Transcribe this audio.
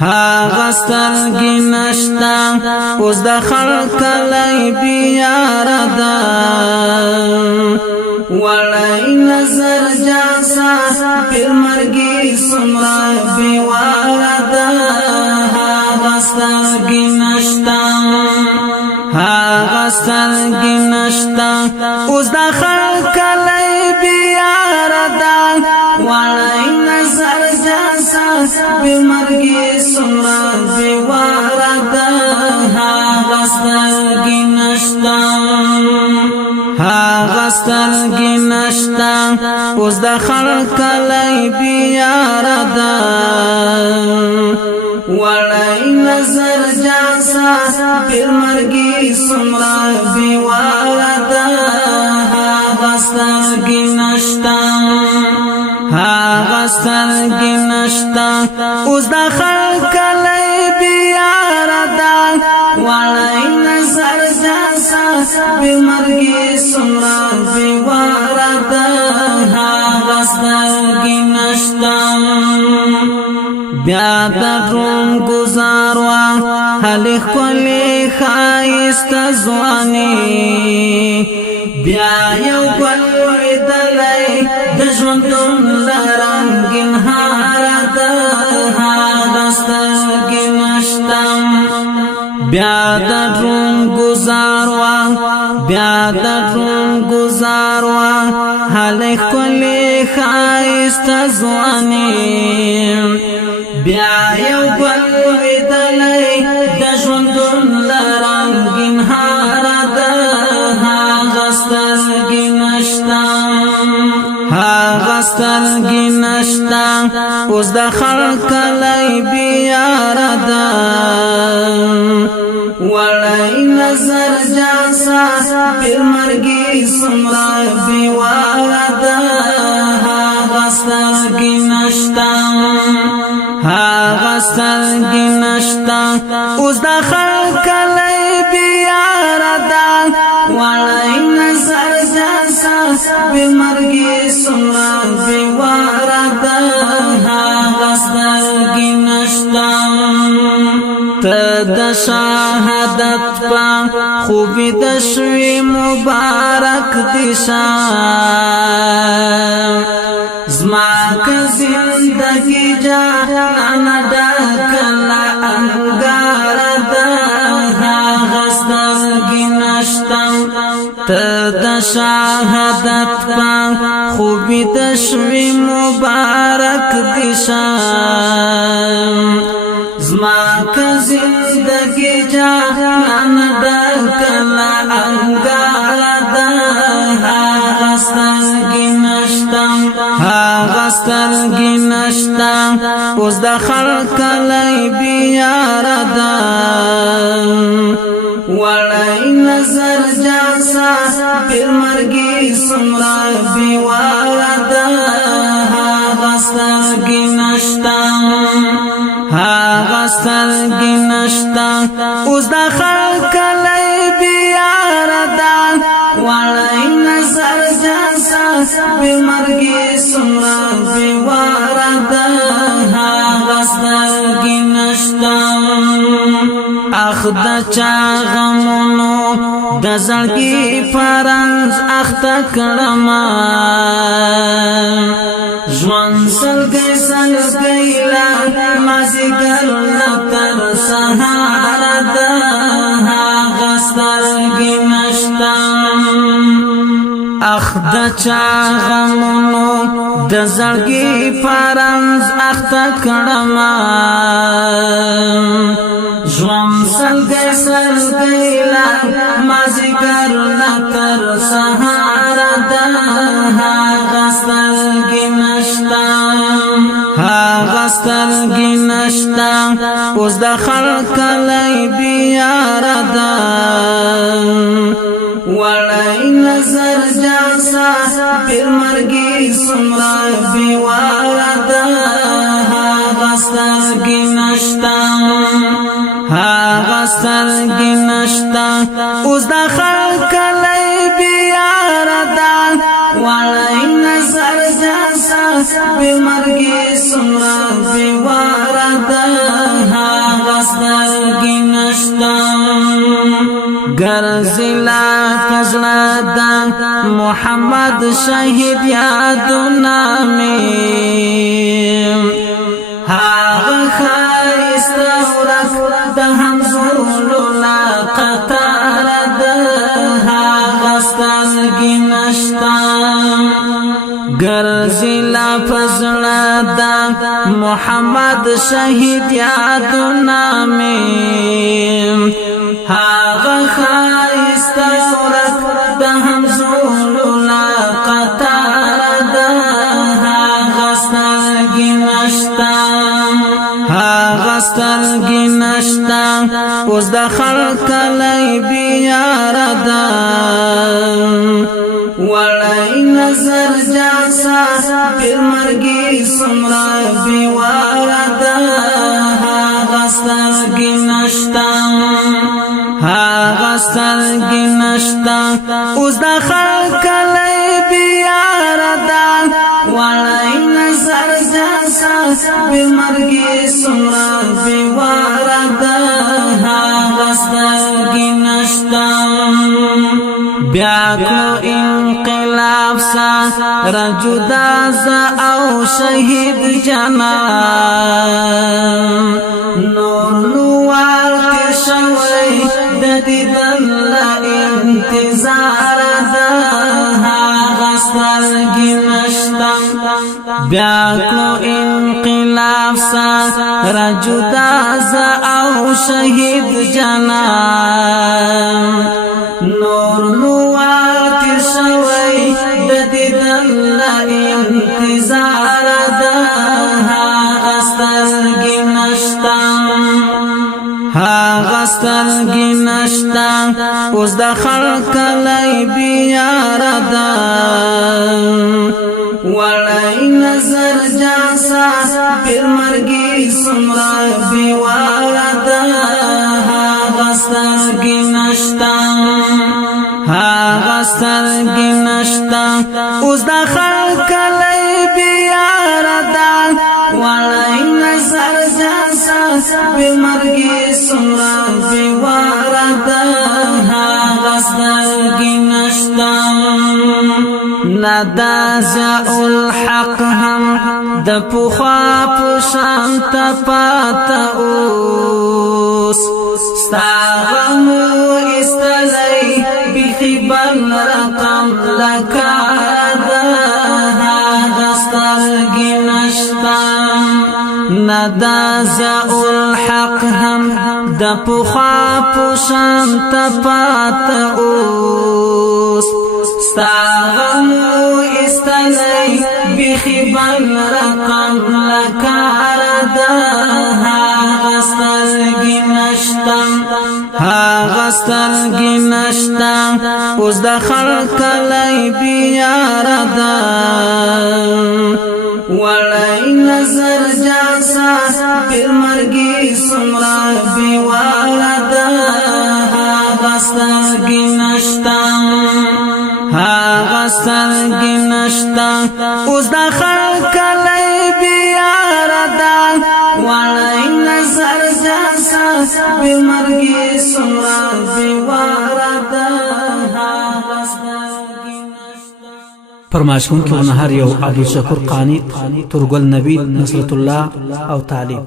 هاغه سترګې نشتا اوس د خلق کلی بیاره ده وړی نظر جاسا پر مرګي څومره بیواره ده هاغه سترګې نشتا هاغه سترګې نشتا اوس د خلق کلی بیاره ده وړی نظر جاسا پر مرګي څومره بیواره ده هاغه سترګې نشتا هاغه سترګې نشتا اوس د خلق کلی بیاره ده وړی نظر جاسا پر مرګي څومره بیواره ده هاغه سترګې نشتا هاغه سترګې نشتا اوس د خلق کلی بیاره ده وړی نظر جاسا پر مرګي څومره بیواره ده هاغه سترګې نشتا بیا د روم گزار وا هلې ښکلې ښایسته ځواني بیا یو ګل لوېدلی د ژوندون له رنګین هاره ده هغه سترګې نشته بیا د روم گزار وا بیا د روم گزار وا هلې ښکلې ښایسته ځواني بیا یو ګل لوېدلی د ژوندون له رنګین هاره ده هغه سترګې نشته هغه سترګې نشته اوس د خلق کلی بیاره ده وړی نظر جاسا پر مرګي څومره بیواره ده هغه سترګې نشته هاغه سترګې نشتا اوس د خلق کلی بیاره ده وړی نظر جاسا پر مرګي څومره بیواره ده هاغه سترګې نشتا ته د شهادت په خوبې د شوي مبارک دي زما که زندگی جانان ډکله انګاره ده هغه سترګې نشته ته د شهادت په خوبې د شوي مبارک دي زما که زندگی جانان ډکله انګاره ده هغه سترګې نشته هاغه سترګې نشتا اوس د خلق کلی بیاره ده وړی نظر جاسا پر مرګي څومره بیواره ده هاغه سترګې نشتا هاغه سترګې نشتا اوس د خلق کلی بیاره ده وړی نظر جاسا پر مرګي څومره بیواره ده هغه سترګې نشته اخ د چا غمونو د زړګي فرنز اخته کړمه ژوند سلګۍ سلګۍ لا مازدیګر نه تر سهاره ده هغه سترګې نشته اخ د چا غمونو د زړګي فرنز اخته کړمه ژوند سلګۍ سلګۍ لا مازدیګر نه تر سهاره ده هغه سترګې نشته هغه سترګې نشته اوس د خلق کلی بیاره ده وړی نظر جاسا پر مرګي څومره بیواره ده هغه سترګې نشته هغه سترګې نشته اوس د خلق کلی بیاره ده وړی نظر جاسا پر مرګي څومره بیواره ده ګرځلا فزلا دا محمد شهید یادونه می هغه خایسته ورځ د همزولو لا قطار ده هغه سترګې نشته ګرځلا فزلا دا محمد شهید یادونه می هغه خایسته ورځ د همزولو لا قطار ده هغه سترګې نشته هغه سترګې نشته اوس د خلق کلی بیاره ده وړی نظر جاسا پیر مرګي څومره بیواره ده هغه سترګې نشته هغه سترګې نشته اوس د خلق کلی بیاره ده وړی نظر جاسا پیر مرګي څومره بیواره ده هغه سترګې نشته بیا کو انقلاب سا رجدا زا او شهید جنان نور نوار تشوی ددیدن لا انتظار دا هاغا سترګې نشته بیا کو انقلاب سا رجدا زا او شهید جنان نور نوار شوی ددیدن لا انتظار ده هاغه سترګې نشته هاغه سترګې نشته اوس د خلق کلی بیاره ده وړی نظر جاسا پیر مرګي څومره بیواره ده هاغه سترګې نشته هاغه سترګې نشته اوس د خلق کلی بیاره ده وړی نظر جاسا پیر مرګي څومره بیواره ده هاغه سترګې نشته ندا ضیاء الحق هم د پخوا په شان ته پاته اوس ستا غم ایستلی بیخي بل رقم لکار ده هغه سترګې نشته ندا ضیاء الحق هم د پخوا په شان ته پاته اوس ستا غم ایستلی بیخي بل رقم لکار ده هغه سترګې نشته هغه سترګې نشته اوس د خلق کلی بیاره ده وړی نظر جاسا پیر مرګي څومره بیواره ده هغه سترګې نشته هغه سترګې نشته اوس د خلق کلی بیاره ده وړی نظر جاسا پیر مرګي څومره بیواره ده هغه سترګې نشته فرماشون کې ونهار یو عبدالشکور قانی ترګل نبی نصرت الله او طالب